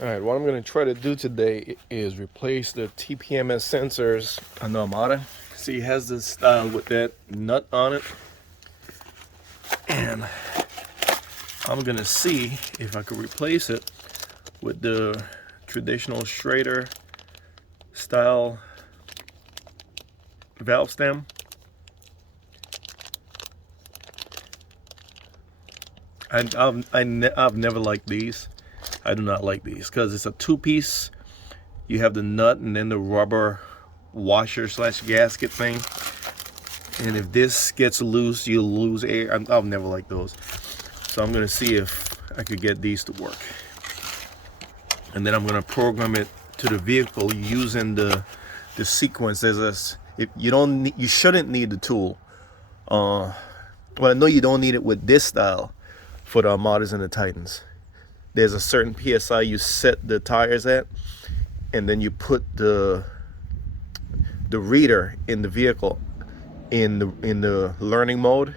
All right, what I'm going to try to do today is replace the TPMS sensors on the Armada. See, it has this style with that nut on it. And I'm going to see if I could replace it with the traditional Schrader style valve stem. I've never liked these. I do not like these because it's a two-piece. You have the nut and then the rubber washer slash gasket thing. And if this gets loose, you'll lose air. I'll never like those. So I'm gonna see if I could get these to work. And then I'm gonna program it to the vehicle using the sequence. You shouldn't need the tool. Well, I know you don't need it with this style for the Armadas and the Titans. There's a certain PSI you set the tires at, and then you put the reader in the vehicle in the learning mode.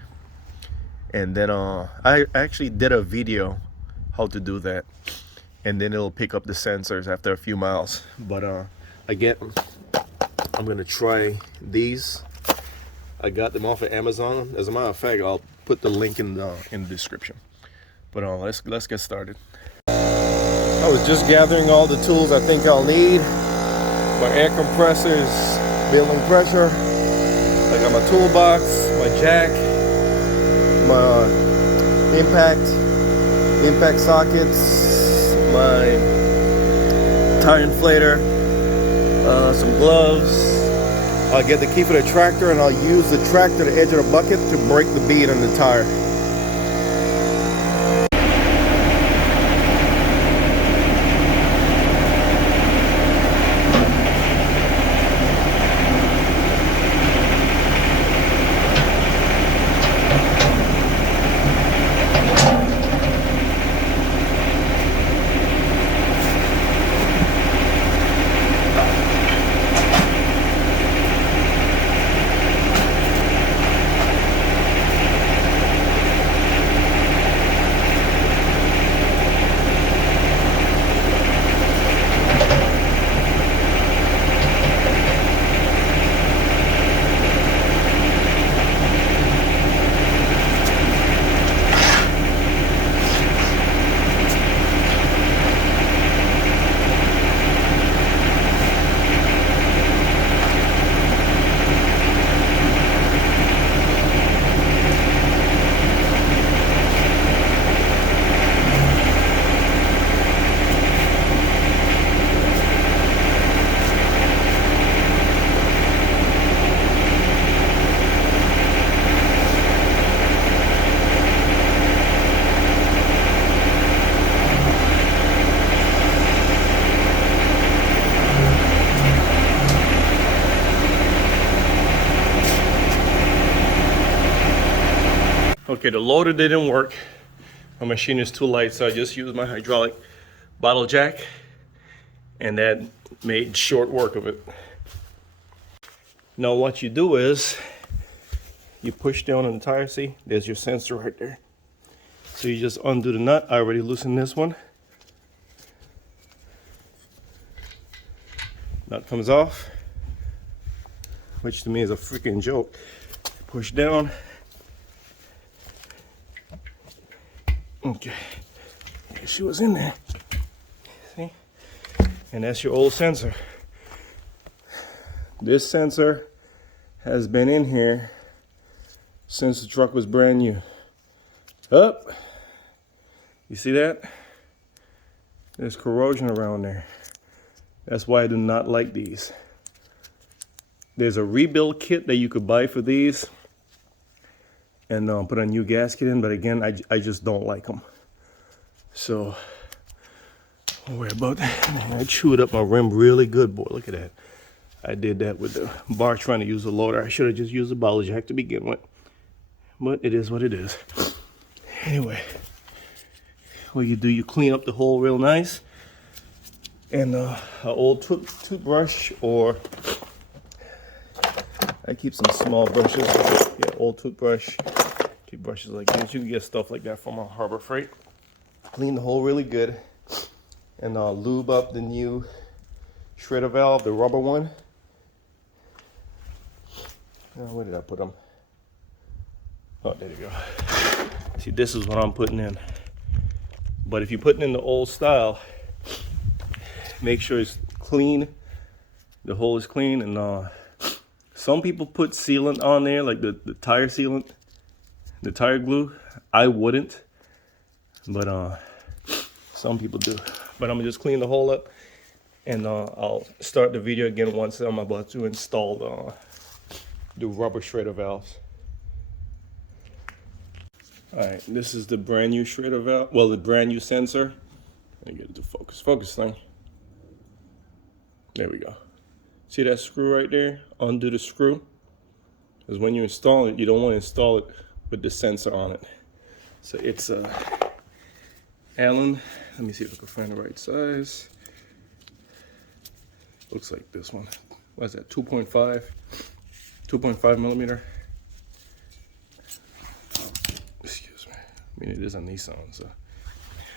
And then I actually did a video how to do that, and then it'll pick up the sensors after a few miles. But again, I'm gonna try these. I got them off of Amazon. As a matter of fact, I'll put the link in the description. But let's get started. I was just gathering all the tools I think I'll need. My air compressor is building pressure. I got my toolbox, my jack, my impact sockets, my tire inflator, some gloves. I'll get the key for the tractor, and I'll use the tractor, the edge of the bucket, to break the bead on the tire. Okay, the loader didn't work. My machine is too light, so I just used my hydraulic bottle jack, and that made short work of it. Now what you do is you push down on the tire. See, there's your sensor right there. So you just undo the nut. I already loosened this one. Nut comes off, which to me is a freaking joke. Push down. Okay, she was in there. See? And that's your old sensor. This sensor has been in here since the truck was brand new. Up. You see that? There's corrosion around there. That's why I do not like these. There's a rebuild kit that you could buy for these and put a new gasket in, but again, I just don't like them. So, don't worry about that. I chewed up my rim really good, boy. Look at that. I did that with the bar trying to use the loader. I should have just used the bottle jack to begin with. But it is what it is. Anyway, what you do, you clean up the hole real nice. And an old toothbrush, or I keep some small brushes. Yeah, old toothbrushes like this. You can get stuff like that from a Harbor Freight. Clean the hole really good, and lube up the new shredder valve, the rubber one. Where did I put them? Oh, there you go. See, this is what I'm putting in. But if you're putting in the old style, make sure it's clean. The hole is clean, and some people put sealant on there, like the tire sealant, the tire glue. I wouldn't, but some people do. But I'm gonna just clean the hole up, and I'll start the video again once I'm about to install the rubber shredder valves. All right, this is the brand new shredder valve. Well, the brand new sensor. Let me get it to focus. Focus thing. There we go. See that screw right there? Undo the screw. Because when you install it, you don't want to install it with the sensor on it. So it's Allen. Let me see if I can find the right size. Looks like this one. What is that? 2.5 millimeter. Excuse me. I mean, it is a Nissan, so.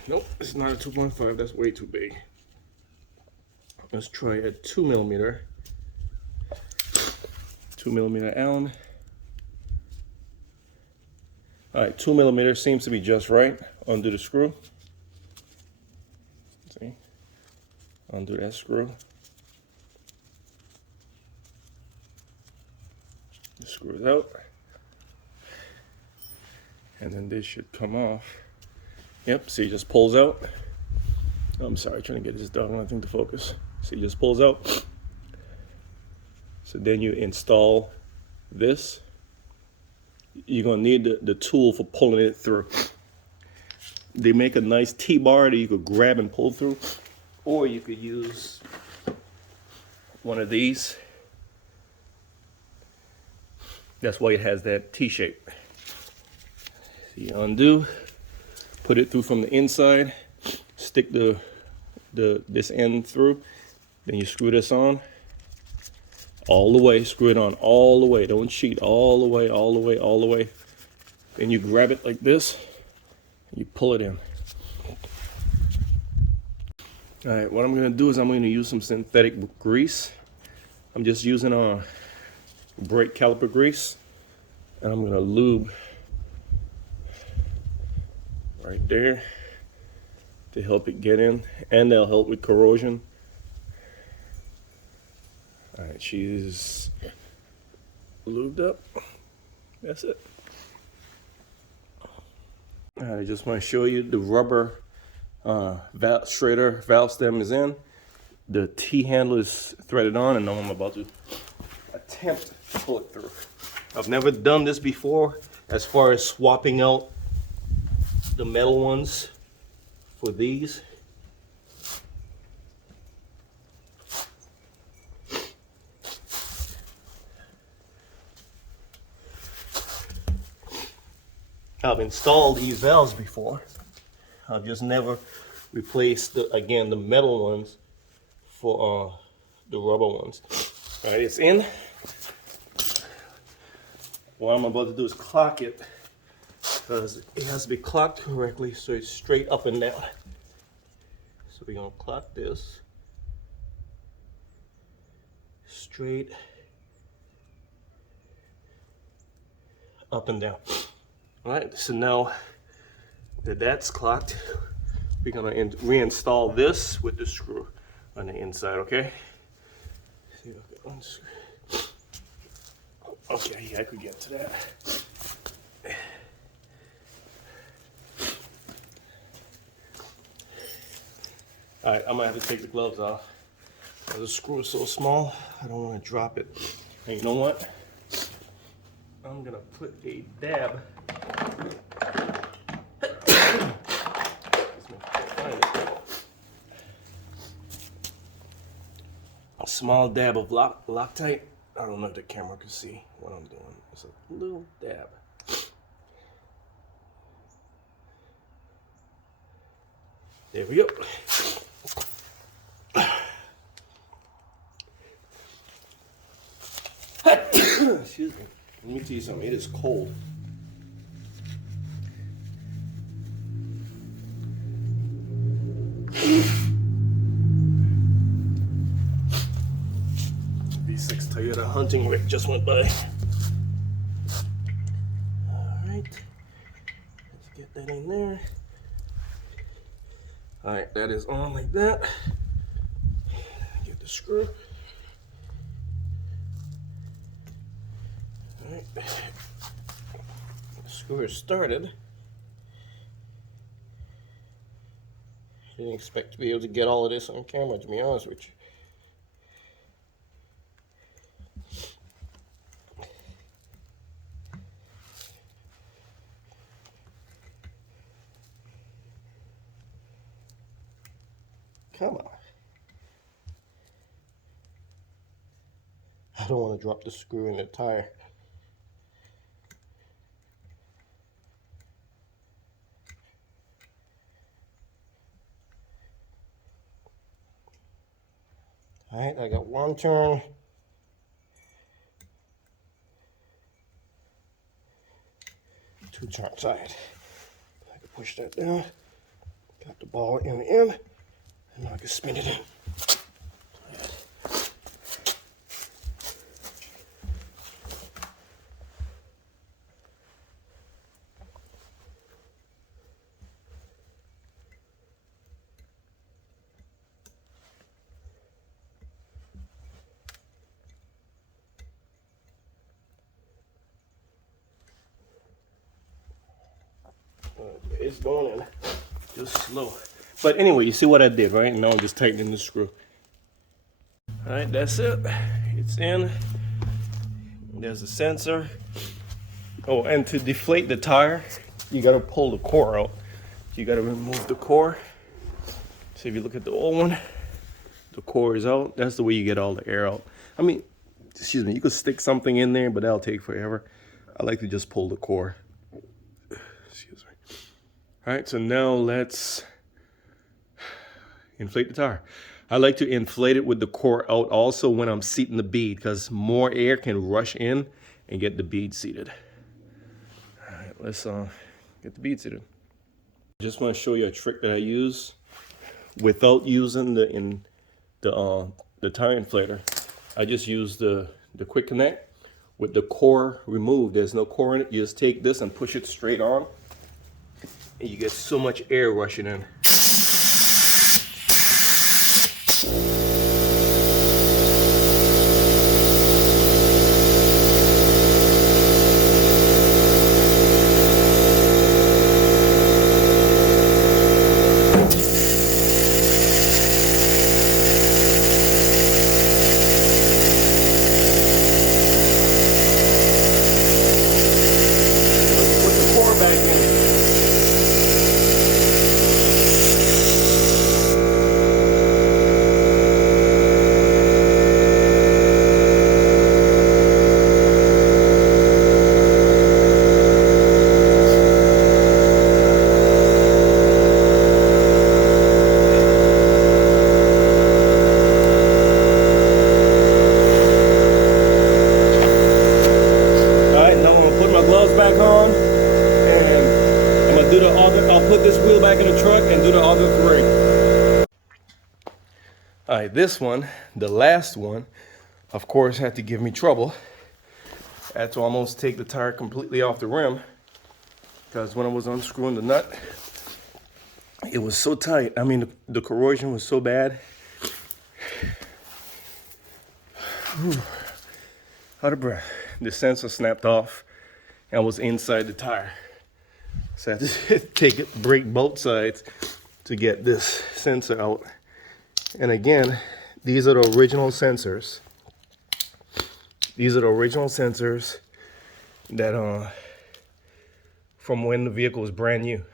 Nope, it's not a 2.5. That's way too big. Let's try a 2 millimeter. 2 millimeter Allen. All right, 2 millimeter seems to be just right. Undo the screw. See? Undo that screw. The screw is out. And then this should come off. Yep, see, it just pulls out. I'm sorry, trying to get this done. I don't think to focus. See, it just pulls out. So then you install this. You're gonna need the tool for pulling it through. They make a nice T-bar that you could grab and pull through, or you could use one of these. That's why it has that T-shape. So you undo, put it through from the inside, stick this end through, then you screw this on. All the way, screw it on all the way. Don't cheat, all the way, all the way, all the way. Then you grab it like this, and you pull it in. All right, what I'm gonna do is I'm gonna use some synthetic grease. I'm just using brake caliper grease, and I'm gonna lube right there to help it get in, and they'll help with corrosion. All right, she's lubed up. That's it. All right, I just want to show you the rubber shredder valve stem is in. The T-handle is threaded on, and now I'm about to attempt to pull it through. I've never done this before as far as swapping out the metal ones for these. I've installed these valves before. I've just never replaced the metal ones for the rubber ones. All right, it's in. What I'm about to do is clock it, because it has to be clocked correctly so it's straight up and down. So we're gonna clock this straight up and down. All right, so now that that's clocked, we're gonna reinstall this with the screw on the inside, okay? See if I can unscrew. Okay, yeah, I could get to that. All right, I'm gonna have to take the gloves off. The screw is so small, I don't want to drop it. And you know what? I'm gonna put a dab. A small dab of Loctite. I don't know if the camera can see what I'm doing. It's a little dab. There we go. Excuse me. Let me tell you something. It is cold. that a hunting rig just went by. Alright, let's get that in there. Alright, that is on like that. Get the screw. Alright, the screw is started. Didn't expect to be able to get all of this on camera, to be honest with you. Come on. I don't want to drop the screw in the tire. Alright, I got one turn. Two turns. Alright. I can push that down. Got the ball in the end. And now I can spin it in. It's going in just slow. But anyway, you see what I did, right? Now I'm just tightening the screw. Alright, that's it. It's in. There's a sensor. Oh, and to deflate the tire, you gotta pull the core out. You gotta remove the core. So if you look at the old one, the core is out. That's the way you get all the air out. I mean, excuse me, you could stick something in there, but that'll take forever. I like to just pull the core. Excuse me. All right, so now let's inflate the tire. I like to inflate it with the core out also when I'm seating the bead, because more air can rush in and get the bead seated. All right, let's get the bead seated. I just want to show you a trick that I use without using the tire inflator. I just use the quick connect with the core removed. There's no core in it. You just take this and push it straight on, and you get so much air rushing in. Back on, and I'm gonna do the other. I'll put this wheel back in the truck and do the other three. All right, this one, the last one, of course, had to give me trouble. I had to almost take the tire completely off the rim, because when I was unscrewing the nut, it was so tight. I mean, the corrosion was so bad. Whew. Out of breath. The sensor snapped off. I was inside the tire, so I had to break both sides to get this sensor out. And again, these are the original sensors. These are the original sensors that from when the vehicle was brand new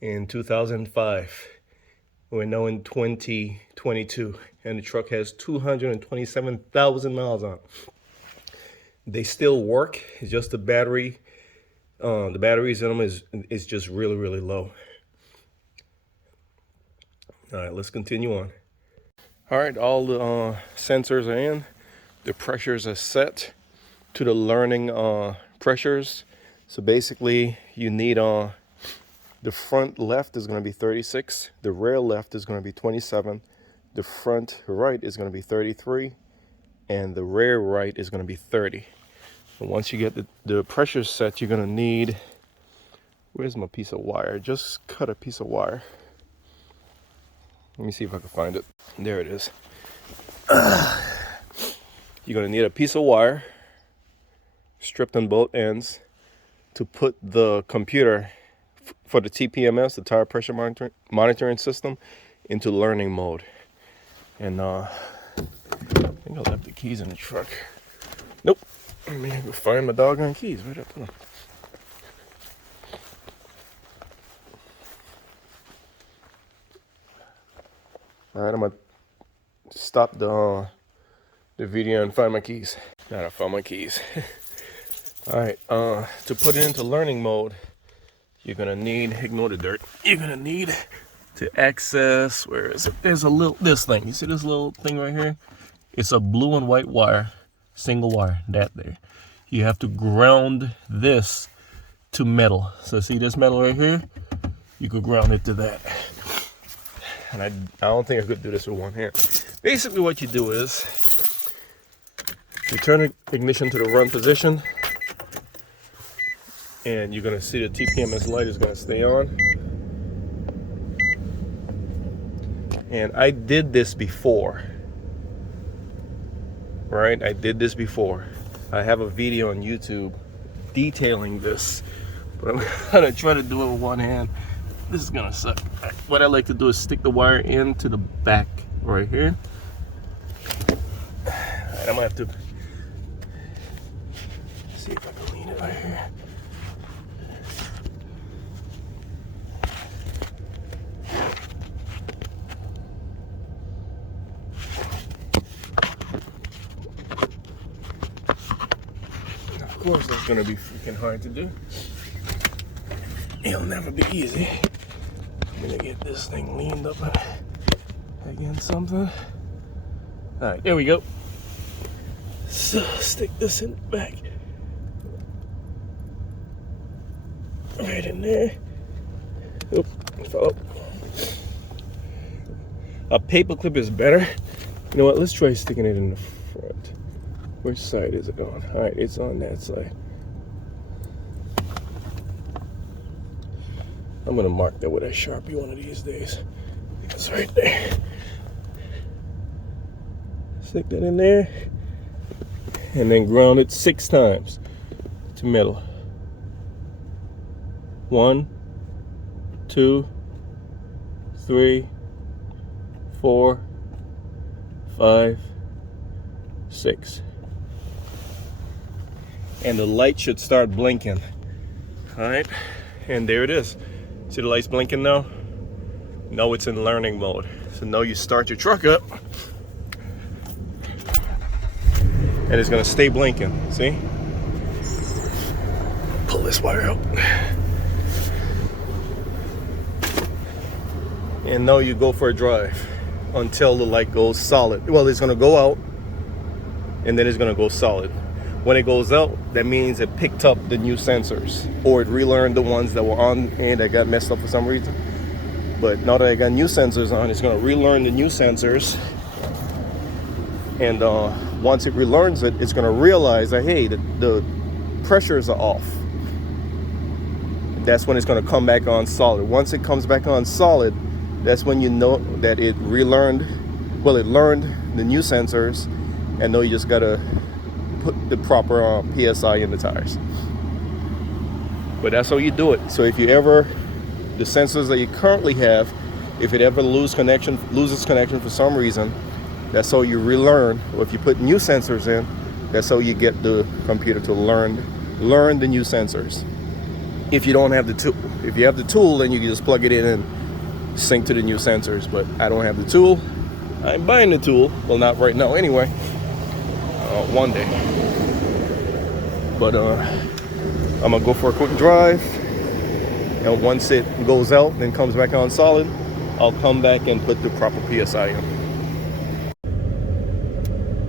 in 2005. We're now in 2022, and the truck has 227,000 miles on it. They still work. It's just the batteries in them is just really, really low. All right, let's continue on. All right, all the sensors are in. The pressures are set to the learning pressures. So basically, you need the front left is going to be 36. The rear left is going to be 27. The front right is going to be 33. and the rear right is going to be 30. And once you get the pressure set, you're going to need, where's my piece of wire? Just cut a piece of wire. Let me see if I can find it. There it is. You're going to need a piece of wire stripped on both ends to put the computer for the TPMS, the tire pressure monitoring system, into learning mode. And I think I left the keys in the truck. Nope. Let me go find my doggone keys. Where'd I put them? All right, I'm gonna stop the video and find my keys. Now I found my keys. All right, to put it into learning mode, you're gonna need, ignore the dirt, you're gonna need to access, where is it? There's a little, this thing, you see this little thing right here? It's a blue and white wire, single wire, that there. You have to ground this to metal. So see this metal right here? You could ground it to that. And I don't think I could do this with one hand. Basically what you do is, you turn the ignition to the run position, and you're gonna see the TPMS light is gonna stay on. And I did this before, right? I did this before. I have a video on YouTube detailing this, but I'm gonna try to do it with one hand. This is gonna suck. What I like to do is stick the wire into the back right here. All right, I'm gonna have to see if I can lean it right here. Of course, that's gonna be freaking hard to do. It'll never be easy. I'm gonna get this thing leaned up against something. All right, there we go. So stick this in the back. Right in there. Oop, it fell out. A paper clip is better. You know what, let's try sticking it in the front. Which side is it on? All right, it's on that side. I'm gonna mark that with a Sharpie one of these days. It's right there. Stick that in there, and then ground it 6 times to metal. 1, 2, 3, 4, 5, 6. And the light should start blinking. All right, and there it is. See the lights blinking now? Now it's in learning mode. So now you start your truck up, and it's gonna stay blinking, see? Pull this wire out. And now you go for a drive until the light goes solid. Well, it's gonna go out, and then it's gonna go solid. When it goes out, that means it picked up the new sensors, or it relearned the ones that were on and that got messed up for some reason. But now that I got new sensors on, it's gonna relearn the new sensors. And once it relearns it, it's gonna realize that, hey, the pressures are off. That's when it's gonna come back on solid. Once it comes back on solid, that's when you know that it relearned, well, it learned the new sensors, and now you just gotta put the proper PSI in the tires. But that's how you do it. So if you ever, the sensors that you currently have, if it ever loses connection for some reason, that's how you relearn. Or if you put new sensors in, that's how you get the computer to learn the new sensors. If you don't have the tool, if you have the tool, then you can just plug it in and sync to the new sensors. But I don't have the tool. I'm buying the tool. Well, not right now anyway. One day. But I'm gonna go for a quick drive, and once it goes out and comes back on solid, I'll come back and put the proper PSI in.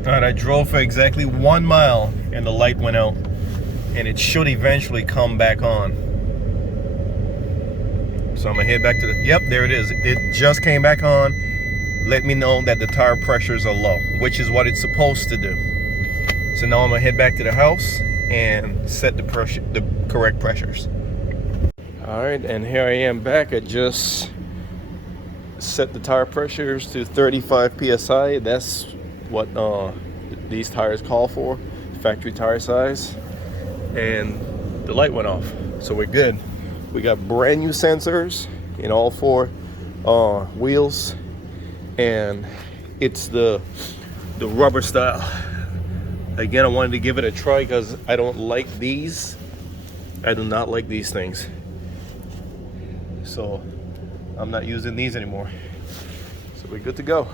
All right, I drove for exactly 1 mile and the light went out, and it should eventually come back on. So I'm gonna head back to the, yep, there it is. It just came back on, let me know that the tire pressures are low, which is what it's supposed to do. So now I'm gonna head back to the house and set the correct pressures. All right, and here I am back. I just set the tire pressures to 35 psi. That's what these tires call for, factory tire size. And the light went off, so we're good. We got brand new sensors in all 4 wheels, and it's the rubber style. Again, I wanted to give it a try because I don't like these. I do not like these things, so I'm not using these anymore. So we're good to go.